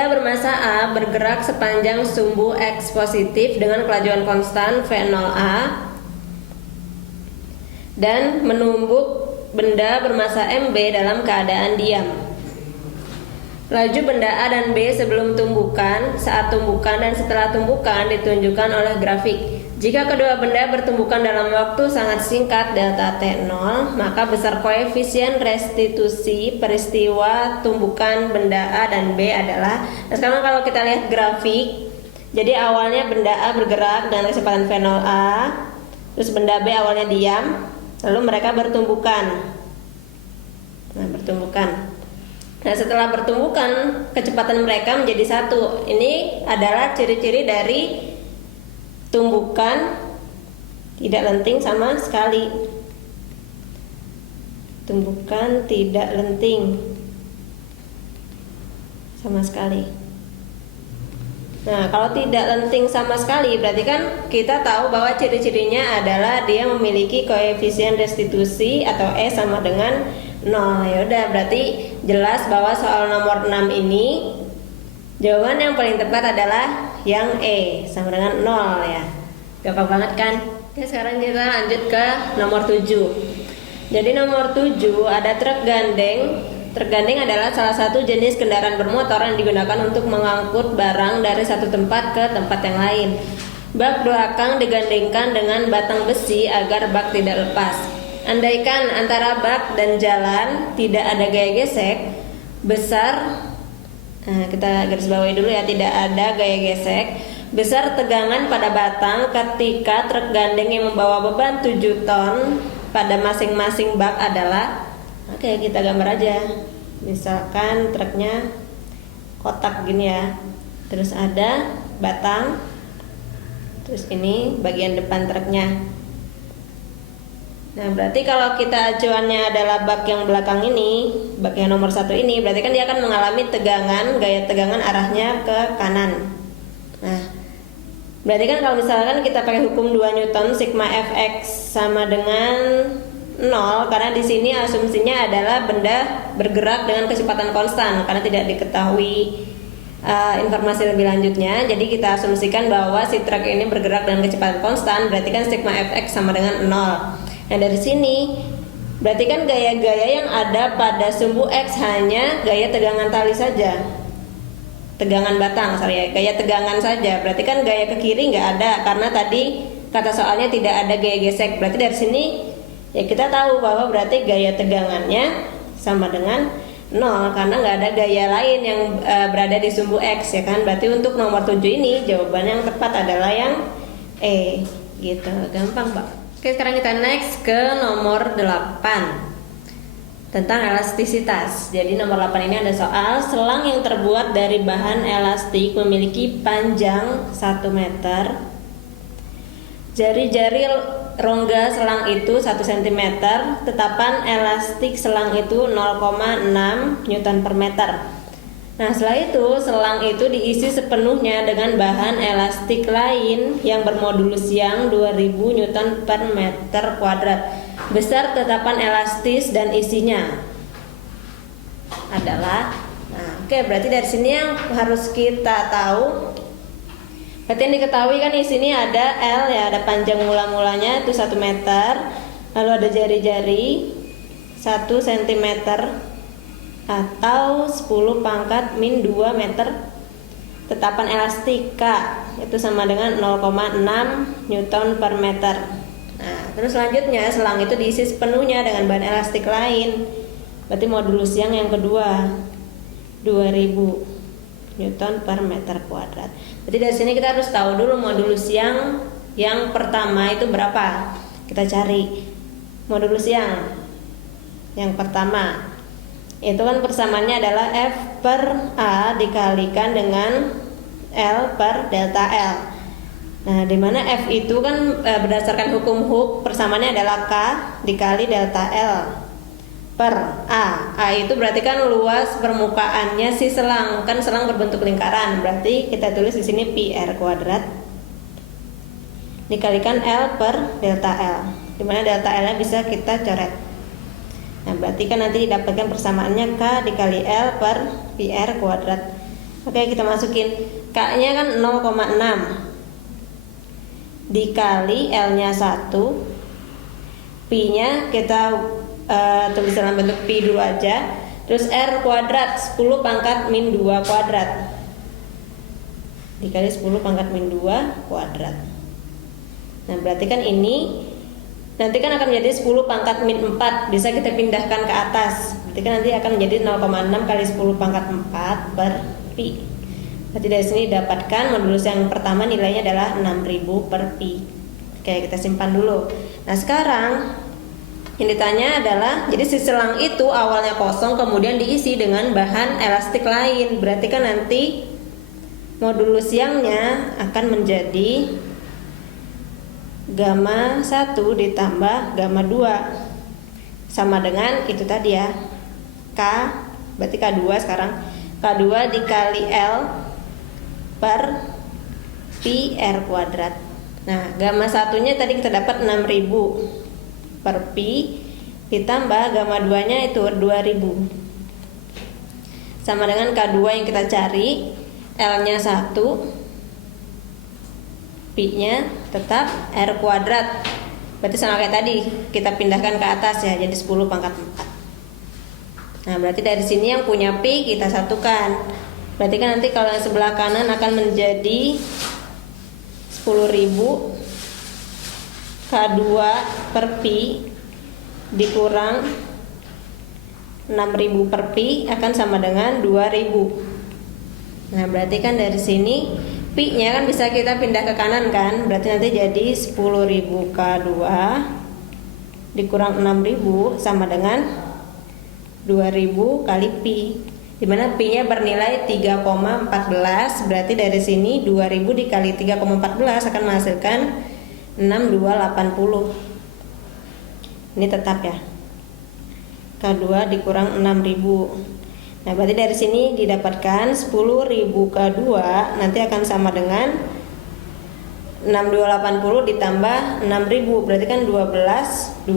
benda bermassa A bergerak sepanjang sumbu X positif dengan kelajuan konstan V0A dan menumbuk benda bermassa MB dalam keadaan diam. Laju benda A dan B sebelum tumbukan, saat tumbukan, dan setelah tumbukan ditunjukkan oleh grafik. Jika kedua benda bertumbukan dalam waktu sangat singkat delta T0, maka besar koefisien restitusi peristiwa tumbukan benda A dan B adalah. Nah, sekarang kalau kita lihat grafik, jadi awalnya benda A bergerak dengan kecepatan V0A, terus benda B awalnya diam, lalu mereka bertumbukan. Nah, setelah bertumbukan, kecepatan mereka menjadi satu. Ini adalah ciri-ciri dari tumbukan tidak lenting sama sekali. Tumbukan tidak lenting sama sekali. Nah, kalau tidak lenting sama sekali, berarti kan kita tahu bahwa ciri-cirinya adalah dia memiliki koefisien restitusi atau E sama dengan 0. Ya udah, berarti jelas bahwa soal nomor 6 ini jawaban yang paling tepat adalah yang E sama dengan 0 ya. Gampang banget kan? Oke, sekarang kita lanjut ke nomor 7. Jadi nomor 7 ada truk gandeng. Truk gandeng adalah salah satu jenis kendaraan bermotor yang digunakan untuk mengangkut barang dari satu tempat ke tempat yang lain. Bak belakang digandengkan dengan batang besi agar bak tidak lepas. Andaikan antara bak dan jalan tidak ada gaya gesek besar, kita garis bawahi dulu ya, tidak ada gaya gesek besar tegangan pada batang ketika truk gandeng yang membawa beban 7 ton pada masing-masing bak adalah, oke, kita gambar aja. Misalkan truknya kotak gini ya, terus ada batang, terus ini bagian depan truknya. Nah, berarti kalau kita acuannya adalah bak yang belakang ini, bak yang nomor 1 ini, berarti kan dia akan mengalami tegangan, gaya tegangan arahnya ke kanan. Nah, berarti kan kalau misalkan kita pakai hukum 2 Newton, sigma Fx sama dengan 0, karena di sini asumsinya adalah benda bergerak dengan kecepatan konstan, karena tidak diketahui informasi lebih lanjutnya. Jadi kita asumsikan bahwa si truk ini bergerak dengan kecepatan konstan, berarti kan sigma Fx sama dengan 0. Nah, dari sini berarti kan gaya-gaya yang ada pada sumbu X hanya gaya tegangan tali saja, tegangan batang, gaya tegangan saja. Berarti kan gaya ke kiri nggak ada, karena tadi kata soalnya tidak ada gaya gesek. Berarti dari sini ya kita tahu bahwa berarti gaya tegangannya sama dengan 0, karena nggak ada gaya lain yang berada di sumbu X ya kan. Berarti untuk nomor 7 ini jawaban yang tepat adalah yang E gitu. Gampang, Pak. Oke, sekarang kita next ke nomor 8 tentang elastisitas. Jadi nomor 8 ini ada soal selang yang terbuat dari bahan elastik memiliki panjang 1 meter. Jari-jari rongga selang itu 1 cm. Tetapan elastik selang itu 0,6 Newton per meter. Nah, setelah itu selang itu diisi sepenuhnya dengan bahan elastik lain yang bermodulus yang 2000 Newton per meter kuadrat. Besar tetapan elastis dan isinya adalah, nah, oke, berarti dari sini yang harus kita tahu, berarti yang diketahui kan di sini ada L ya, ada panjang mula-mulanya itu 1 meter, lalu ada jari-jari 1 cm atau 10 pangkat min 2 meter. Tetapan elastik K itu sama dengan 0,6 Newton per meter. Nah, terus selanjutnya selang itu diisi sepenuhnya dengan bahan elastik lain. Berarti modulus yang kedua 2000 Newton per meter kuadrat. Jadi dari sini kita harus tahu dulu modulus yang pertama itu berapa. Kita cari modulus yang pertama. Itu kan persamaannya adalah F per A dikalikan dengan L per delta L. Nah, dimana F itu kan berdasarkan hukum Hooke persamaannya adalah K dikali delta L per A. A itu berarti kan luas permukaannya si selang, kan selang berbentuk lingkaran. Berarti kita tulis di sini pi r kuadrat dikalikan L per delta L. Dimana delta L-nya bisa kita coret. Nah, berarti kan nanti didapatkan persamaannya K dikali L per pi r kuadrat. Oke, kita masukin K-nya kan 0,6 dikali L-nya 1, Pi-nya kita tulis dalam bentuk Pi dulu aja, terus R kuadrat 10 pangkat min 2 kuadrat dikali 10 pangkat min 2 kuadrat. Nah, berarti kan ini nanti kan akan menjadi 10 pangkat min 4, bisa kita pindahkan ke atas. Berarti kan nanti akan menjadi 0,6 kali 10 pangkat 4 per Pi. Berarti dari sini dapatkan modulus yang pertama nilainya adalah 6000 per Pi. Oke, kita simpan dulu. Nah, sekarang yang ditanya adalah, jadi si selang itu awalnya kosong kemudian diisi dengan bahan elastik lain. Berarti kan nanti modulus yangnya akan menjadi gamma 1 ditambah gamma 2 sama dengan itu tadi ya, K, berarti K2 sekarang, K2 dikali L per Pi R kuadrat. Nah, gamma satunya tadi kita dapat 6000 per Pi ditambah gamma 2 nya itu 2000 sama dengan K2 yang kita cari, L nya 1, Pi nya tetap R kuadrat. Berarti sama kayak tadi, kita pindahkan ke atas ya, jadi 10 pangkat 4. Nah, berarti dari sini yang punya Pi kita satukan. Berarti kan nanti kalau yang sebelah kanan akan menjadi 10.000 K2 per Pi dikurang 6.000 per Pi akan sama dengan 2.000. Nah, berarti kan dari sini Pi-nya kan bisa kita pindah ke kanan kan. Berarti nanti jadi 10.000 K2 dikurang 6.000 sama dengan 2.000 kali Pi, dimana Pi-nya bernilai 3,14. Berarti dari sini 2000 dikali 3,14 akan menghasilkan 6280. Ini tetap ya, K2 dikurang 6000. Nah, berarti dari sini didapatkan 10.000 K2 nanti akan sama dengan 6280 ditambah 6000, berarti kan 12.280.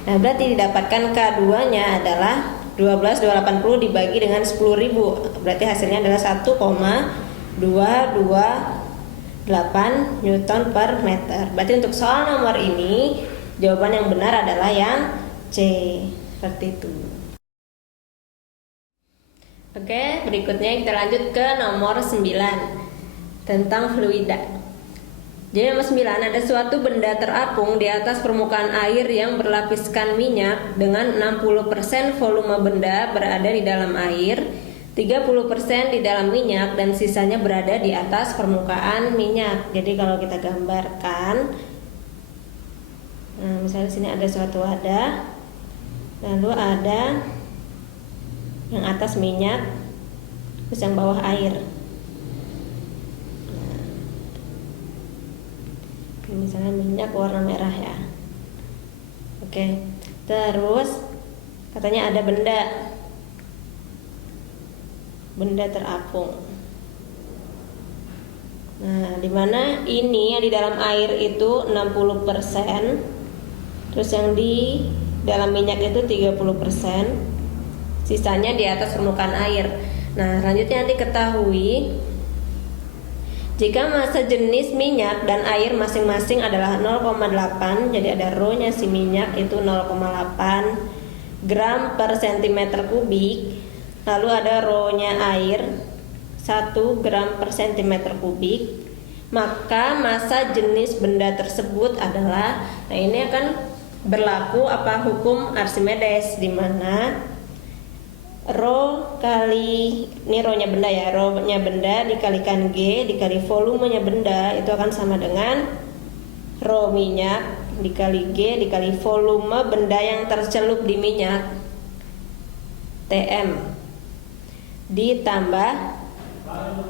Nah, berarti didapatkan K2 nya adalah 12.280 dibagi dengan 10.000, berarti hasilnya adalah 1,228 Newton per meter. Berarti untuk soal nomor ini jawaban yang benar adalah yang C, seperti itu. Oke, berikutnya kita lanjut ke nomor 9 tentang fluida. Jadi nomor 9, ada suatu benda terapung di atas permukaan air yang berlapiskan minyak dengan 60% volume benda berada di dalam air, 30% di dalam minyak, dan sisanya berada di atas permukaan minyak. Jadi kalau kita gambarkan, nah, misalnya di sini ada suatu wadah, lalu ada yang atas minyak, terus yang bawah air. Misalnya minyak warna merah ya. Oke, terus katanya ada benda terapung. Nah, dimana ini yang di dalam air itu 60%, terus yang di dalam minyak itu 30%, sisanya di atas permukaan air. Nah, selanjutnya nanti ketahui jika massa jenis minyak dan air masing-masing adalah 0,8, jadi ada rho-nya si minyak itu 0,8 gram per centimeter kubik, lalu ada rho-nya air 1 gram per centimeter kubik, maka massa jenis benda tersebut adalah, nah ini akan berlaku apa, hukum Archimedes, di mana rho kali, ini rho-nya benda ya, rho-nya benda dikalikan G dikali volumenya benda itu akan sama dengan rho minyak dikali G dikali volume benda yang tercelup di minyak TM ditambah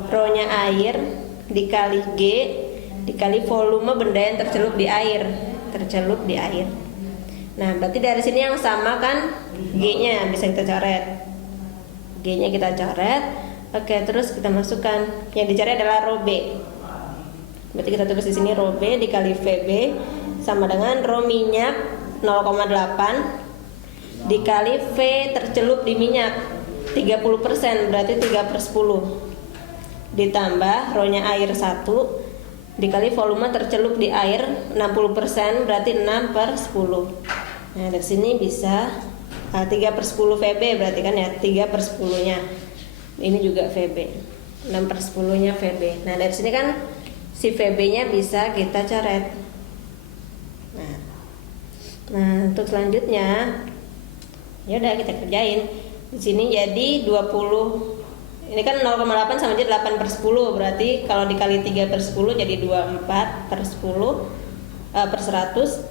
rho-nya air dikali G dikali volume benda yang tercelup di air. Nah, berarti dari sini yang sama kan G-nya bisa kita coret. G-nya kita coret. Oke, terus kita masukkan. Yang dicari adalah rho B. Berarti kita tulis di sini rho B dikali VB sama dengan rho minyak 0,8 dikali V tercelup di minyak 30%, berarti 3/10 ditambah rho-nya air 1 dikali volume tercelup di air 60%, berarti 6/10. Nah dari sini bisa 3/10 VB, berarti kan ya 3/10 nya ini juga VB, 6/10 nya VB. Nah dari sini kan si VB nya bisa kita coret. Nah untuk selanjutnya ya udah kita kerjain. Di sini jadi 20, ini kan 0,8 sama aja 8/10, berarti kalau dikali 3/10 jadi 24/10 per 100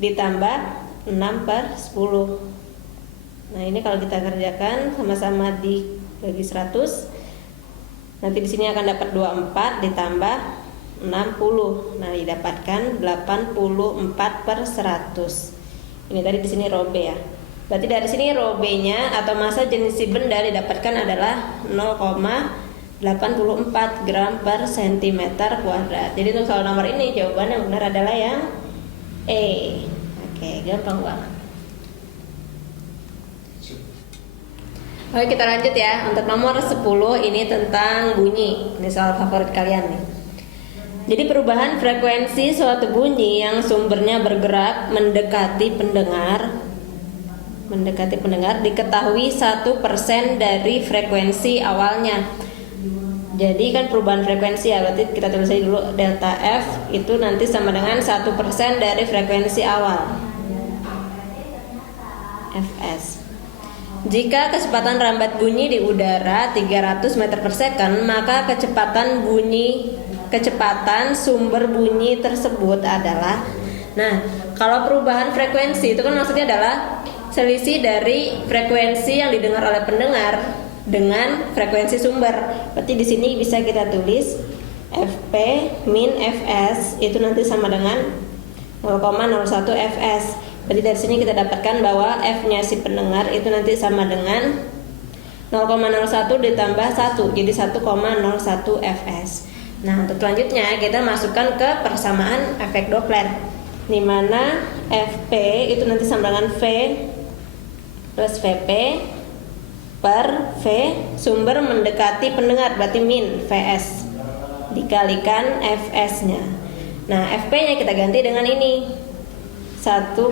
ditambah 6/10. Nah ini kalau kita kerjakan sama-sama dibagi 100, nanti di sini akan dapat 24 ditambah 60. Nah didapatkan 84/100. Ini tadi di sini rho B ya. Berarti dari sini rho B-nya atau massa jenis si benda didapatkan adalah 0,84 gram per centimeter kuadrat. Jadi untuk soal nomor ini jawaban yang benar adalah yang E. Oke, gampang banget. Oke, kita lanjut ya. Untuk nomor 10 ini tentang bunyi. Ini soal favorit kalian nih. Jadi perubahan frekuensi suatu bunyi yang sumbernya bergerak mendekati pendengar diketahui 1% dari frekuensi awalnya. Jadi kan perubahan frekuensi ya, berarti kita tulis aja dulu delta F itu nanti sama dengan 1% dari frekuensi awal, Fs. Jika kecepatan rambat bunyi di udara 300 meter per second, maka kecepatan sumber bunyi tersebut adalah, nah kalau perubahan frekuensi itu kan maksudnya adalah selisih dari frekuensi yang didengar oleh pendengar dengan frekuensi sumber. Berarti di sini bisa kita tulis Fp min Fs itu nanti sama dengan 0,01 Fs. Berarti dari sini kita dapatkan bahwa F-nya si pendengar itu nanti sama dengan 0,01 ditambah 1, jadi 1,01 Fs. Nah untuk selanjutnya kita masukkan ke persamaan efek Doppler, di mana Fp itu nanti sama dengan V plus Vp per V sumber mendekati pendengar, berarti min Vs dikalikan Fs-nya. Nah Fp-nya kita ganti dengan ini 1,01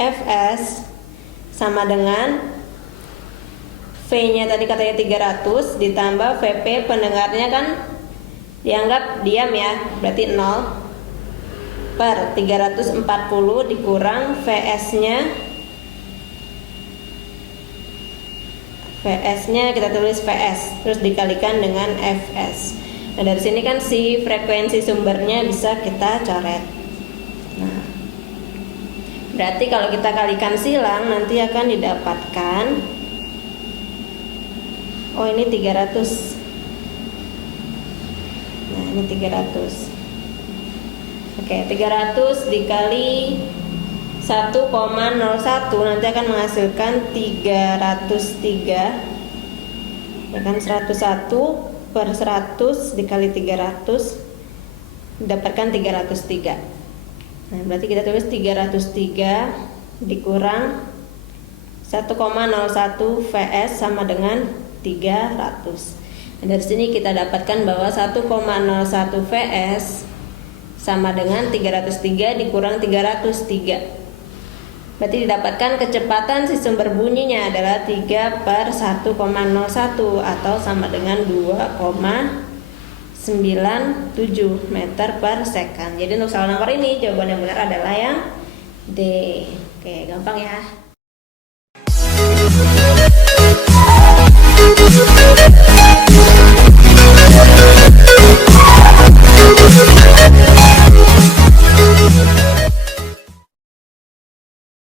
Fs sama dengan V-nya tadi katanya 300 ditambah Vp pendengarnya kan dianggap diam ya, berarti 0 per 340 dikurang Vs-nya kita tulis Vs terus dikalikan dengan Fs. Nah dari sini kan si frekuensi sumbernya bisa kita coret. Nah berarti kalau kita kalikan silang nanti akan didapatkan, oh ini 300. Nah ini 300. Oke, 300 dikali 1,01 nanti akan menghasilkan 303. Ya kan 101 per 100 dikali 300 dapatkan 303. Nah, berarti kita tulis 303 dikurang 1,01 Vs sama dengan 300. Nah, dari sini kita dapatkan bahwa 1,01 Vs sama dengan 303 dikurang 303. Berarti didapatkan kecepatan si sumber bunyinya adalah 3 per 1,01 atau sama dengan 2,97 meter per second. Jadi untuk soal nomor ini jawaban yang benar adalah yang D. Oke, gampang ya.